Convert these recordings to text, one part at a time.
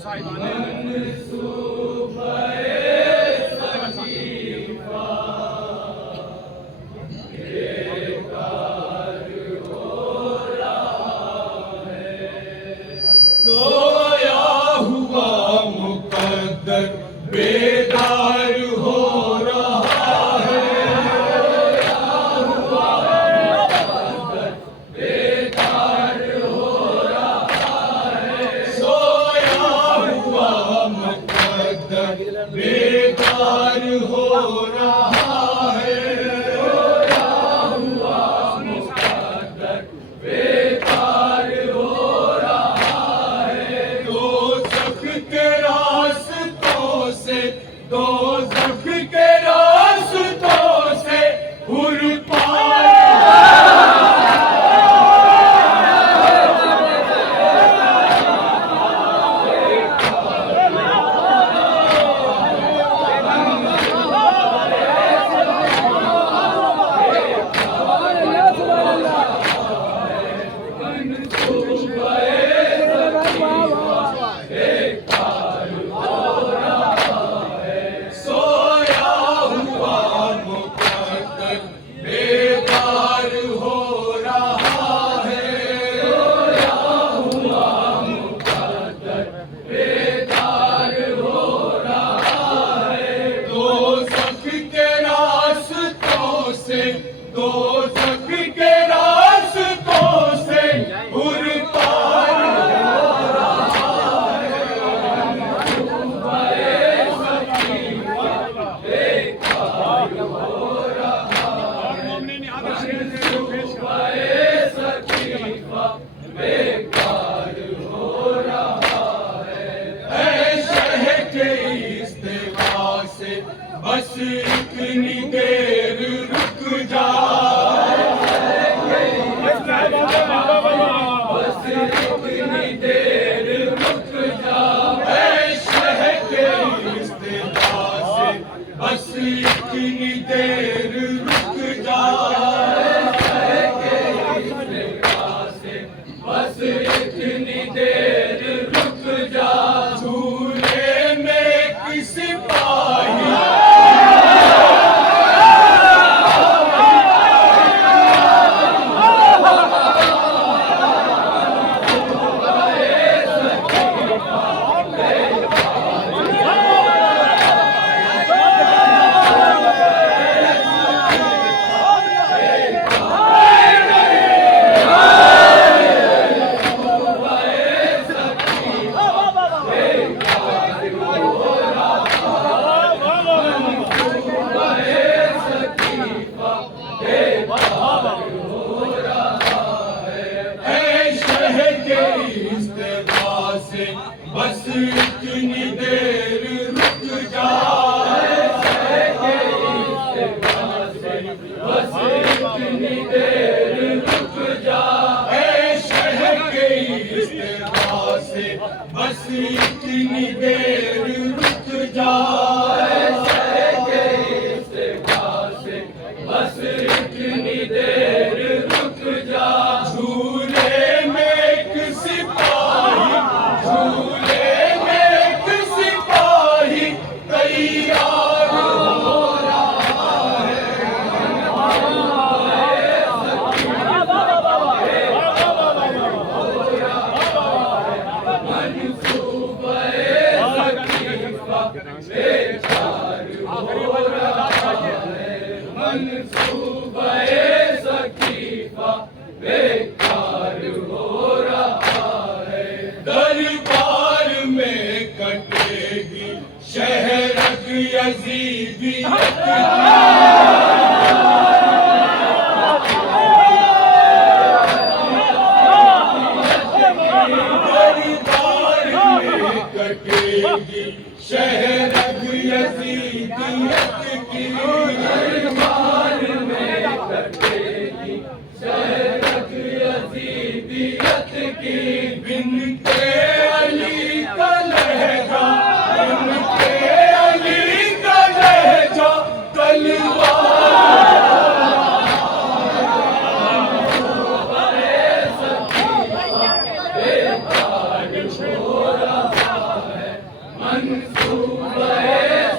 सोया हुआ मुकद्दर बेदार हो रहा है, बेदार हो रहा है, सोया हुआ मुकद्दर बेदार हो रहा है, सोया हुआ मुकद्दर बेदार हो दोज़ख के रास्तों से हुर पाए, दोज़ख के रास्तों से हुर पार हो रहा है, बेकार हो रहा है, बेकार हो रहा है, ऐ शह के इस्तेवा से बस इतनी देर रुक जा, बस इतनी देर रुक जा, ऐ शह के इस्तेवा से बस इतनी देर रुक जा, शह के इस्तेवा से बस इतनी देर रुक जा, झूले में किस पाही बस इतनी देर रुक जा, बस इतनी देर रुक जा, ऐ शह के इस्तेवा से बस इतनी देर रुक जा, ऐ शह के इस्तेवा से बस इतनी देर रुक जा, झूले में एक सिपाही, झूले में एक सिपाही तैयार हो रहा है, मंसूबे सकीफ़ा बेकार हो रहा है, मंसूबे सकीफ़ा बेकार हो रहा है, दरबार में कटेगी शहरग यज़ीदियत की, दरबार में कटेगी शहरग यज़ीदियत की, दरबार में कटेगी शहरग यज़ीदियत की, बिनते अली का लहजा, बिनते अली का लहजा तलवार हो रहा है, मंसूबे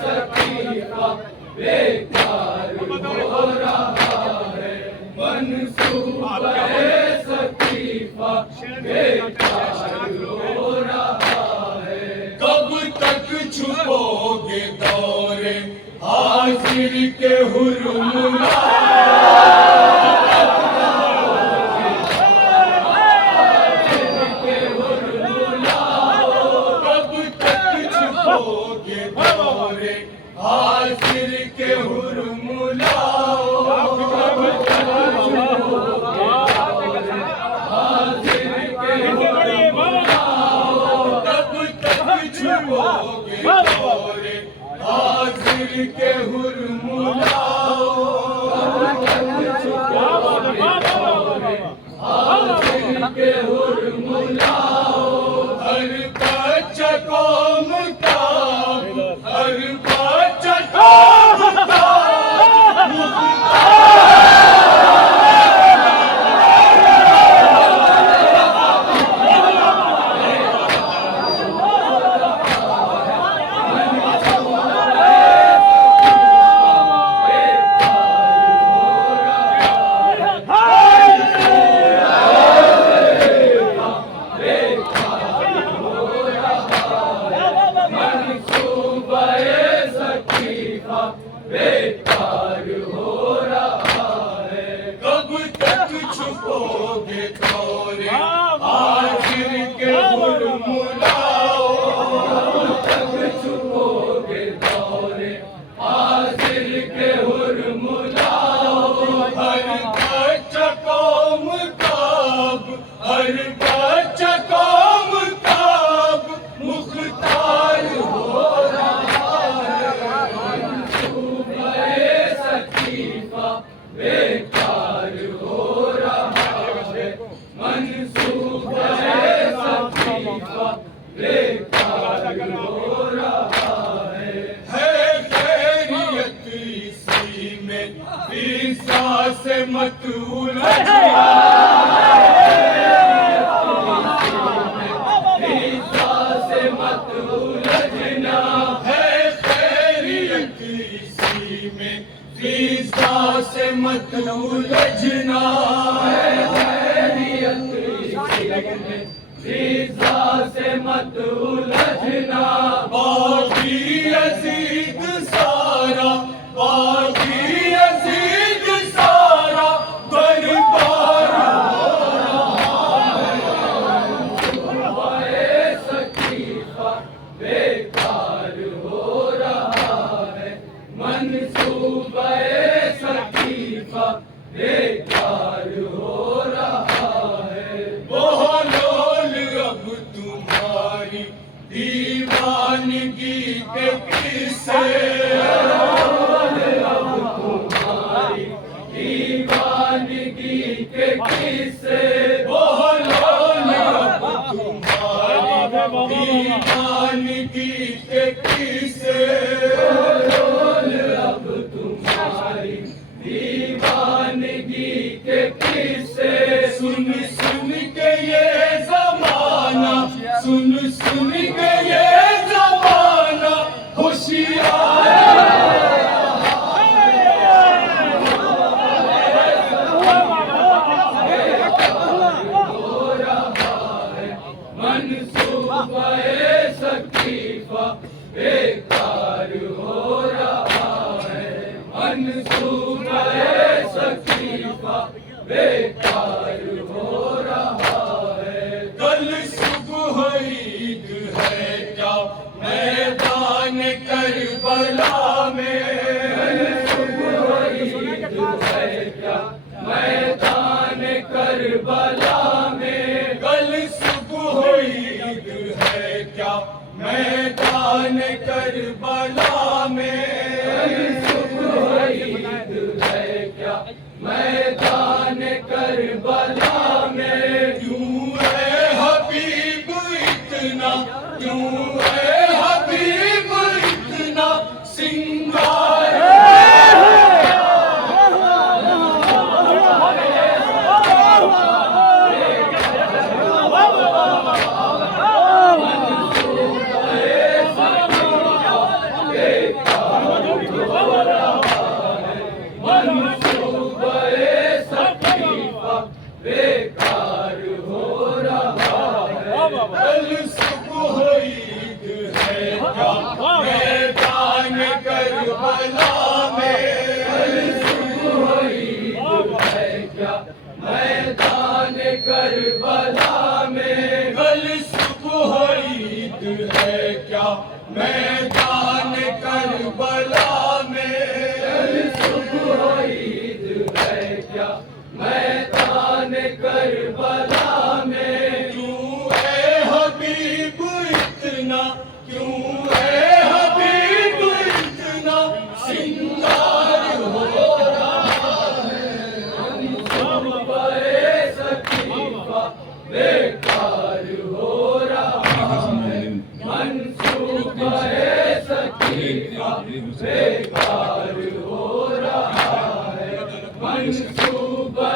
सकीफा बेकार हो रहा है, मंसूबे सकीफा बेकार हो रहा है। कब तक छुपोगे दौरे हाजिर के हुर्मुला, हाजिर के हुर्मुलाओ, हाजिर के हुर्मुलाओ, तब तक छुपोगे दौरे हाजिर के हुर्मुलाओ, हाजिर के हुर्मुलाओ। हर बच्चा कौम का, हर बच्चा कौम का बेकार हो रहा है। कब तक छुपोगे दौरे हाजिर के हुर्मुलाओ, कब तक छुपोगे दौरे हाजिर के हुर्मुलाओ। हर बच्चा कौम का, हर बच्चा कौम का मुख्तार हो रहा है, बेकार हो रहा है, मंसूबे सकीफा बेकार हो रहा है। खैरियत इसी में ईसा से मत उलझना, ईसा से मत उलझना है। खैरियत इसी में ईसा से मत उलझना है, खैरियत इसी में ईसा से मत उलझना। बाकी यजीद सारा, बाकी यजीद सारा दरबार हो रहा है, मंसूबे सकीफा बेकार हो रहा है, मंसूबे सकीफा बेकार हो रहा है। बोलोल अब तुम्हारी दीवानगी के किस्से, अब तुम्हारी दीवानगी के किस्से, बोलोल अब तुम्हारी दीवानगी के किस्से, बोलोल अब तुम्हारी दीवानगी के किस्से। सुन सुन के ये जमाना, सुन सुन के ये जमाना होशियार हो रहा है, मंसूबे सकीफा बेकार हो रहा है, मंसूबे सकीफा बेकार हो रहा है। कल सुबह ईद है क्या मैदान करबला में, कल सुबह ईद है क्या मैदान करबला में, कल सुबह ईद है क्या मैदान करबला में, कल सुबह ईद है क्या मैदान करबला में। क्यों है हबीब इतना, क्यों है हबीब इतना सिंगार, मंसूबे कल सुबह ईद है क्या मैदान करबला में, कल सुबह ईद है क्या मैदान करबला में, कल सुबह ईद है क्या मैदान करबला में, कल सुबह ईद है क्या मैदान करबला में। क्यों है हबीब इतना, क्यों है हबीब इतना सिंगार हो रहा है, मंसूबे सकीफा बेकार हो रहा है, मंसूबे सकीफा बेकार हो रहा है, मंसूबे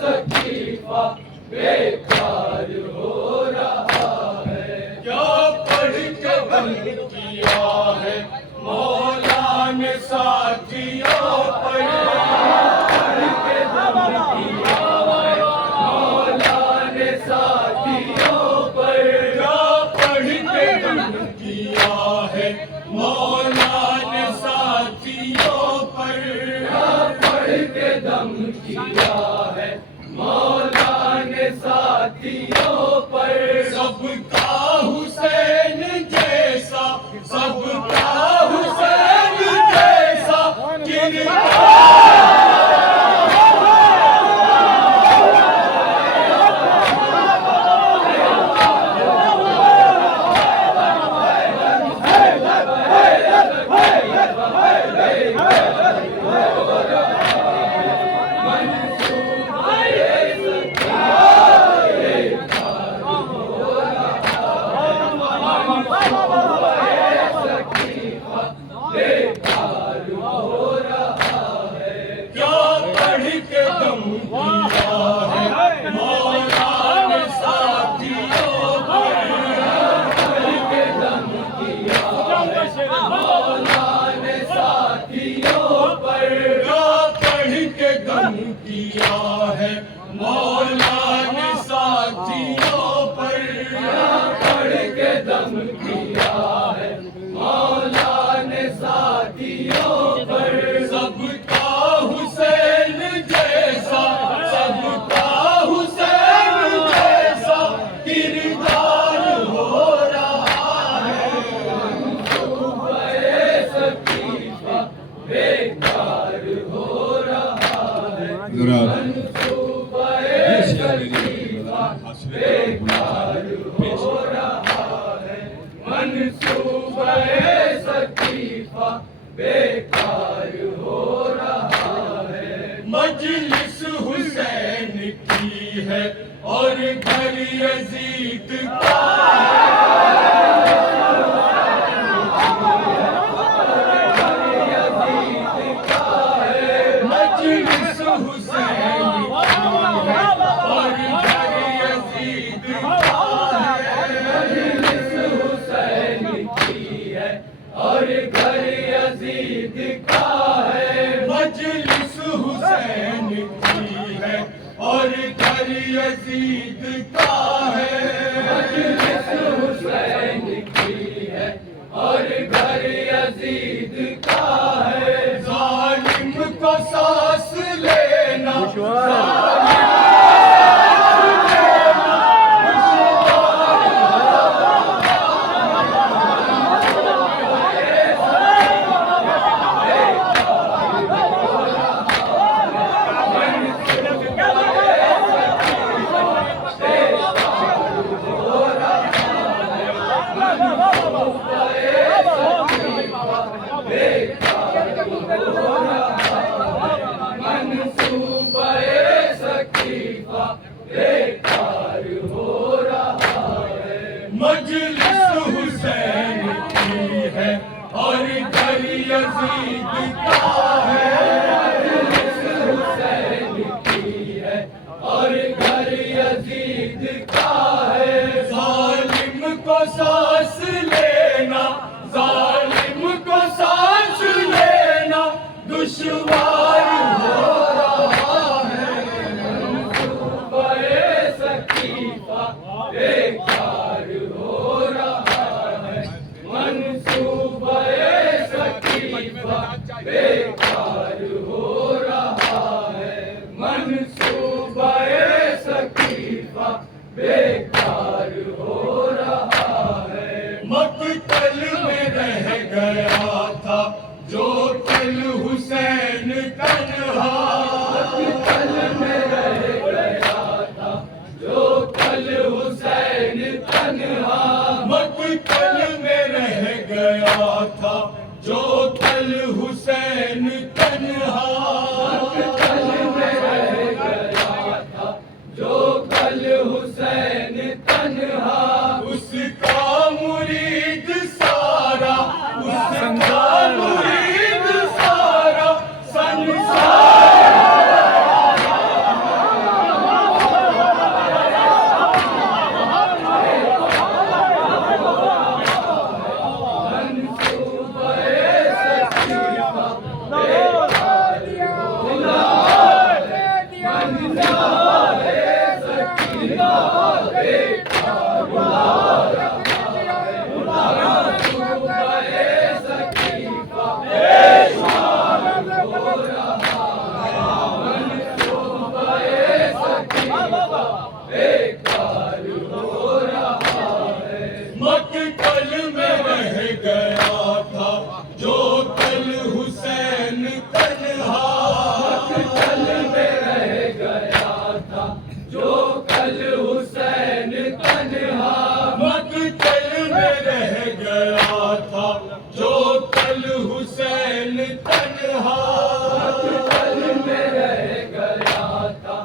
सकीफा बेकार हो रहा है। क्या पढ़ के दम किया है मौला ने साथियों पर, पढ़ के दम किया है मौला ने साथियों पर, क्या पढ़ के दम किया है मौला ने साथियों पर, क्या पढ़ के दम किया है मौला ने साथियों पर। सबका हुसैन जैसा, सबका हुसैन जैसा किया है मौला ने साथियों पर, पढ़ के दम किया है मौला ने साथियों पर। सबका हुसैन जैसा, सबका हुसैन जैसा किरदार हो रहा है, मंसूबे सकीफा बेकार हो रहा है, मंसूबे सकीफा बेकार हो रहा है, मंसूबे सकीफा बेकार हो रहा है। मजलिस हुसैन की है और घर यजीद का है, मजलिस हुसैन और घर यजीद का है, मजलिस हुसैन की है और घर यजीद का है, मजलिस हुसैन की है और घर यजीद का है, मजलिस हुसैन की है और घर यजीद का है। जालिम को सांस लेना, मंसूबे सकीफा बेकार हो रहा है। मजलिस हुसैन की है और घर यजीद का है, मजलिस हुसैन की है और घर यजीद का है। जालिम को सांस लेना, जालिम को सांस लेना दुश्वार हो रहा है, मंसूबे सकीफा बेकार तन्हा, मक्तल में रह गया था जो कल हुसैन तन्हा, मक्तल में रह गया था जो कल हुसैन तन्हा, उसका मुरीद सारा, उसका मुरीद सारा संसार मक्तल में रह गया था जो कल हुसैन तन्हा, मक्तल में रह गया था जो कल हुसैन तन्हा, मक्तल में रह गया था जो कल हुसैन तन्हा, मक्तल में रह गया था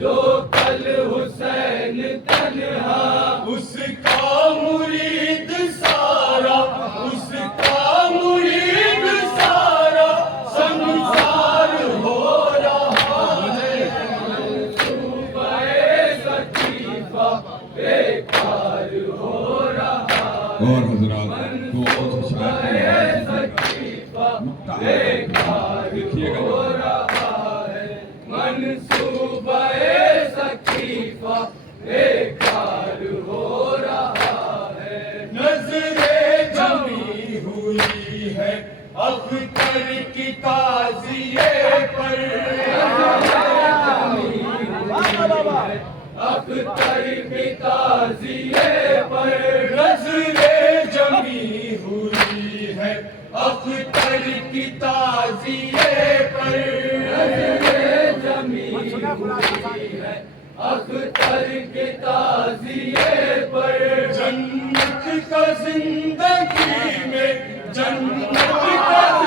जो कल हुसैन तन्हा, उसका मुरीद सारा, उसका मुरीद सारा संसार हो रहा है, मंसूबे सकीफा बेकार हो रहा है, और हजरात को बहुत शायद सकीफा बेकार हो रहा है, मंसूबे सकीफा बेकार हो रहा है, नजरे जमी हुई है अख्तर की ताज़िए पर, अख्तर की ताज़िए पर, नजरे जमी हुई है अख्तर की ताज़िए पर, नजरे जमी हुई है अख्तर के ताज़िए पर, जन्नत का जिंदगी में, जन्नत का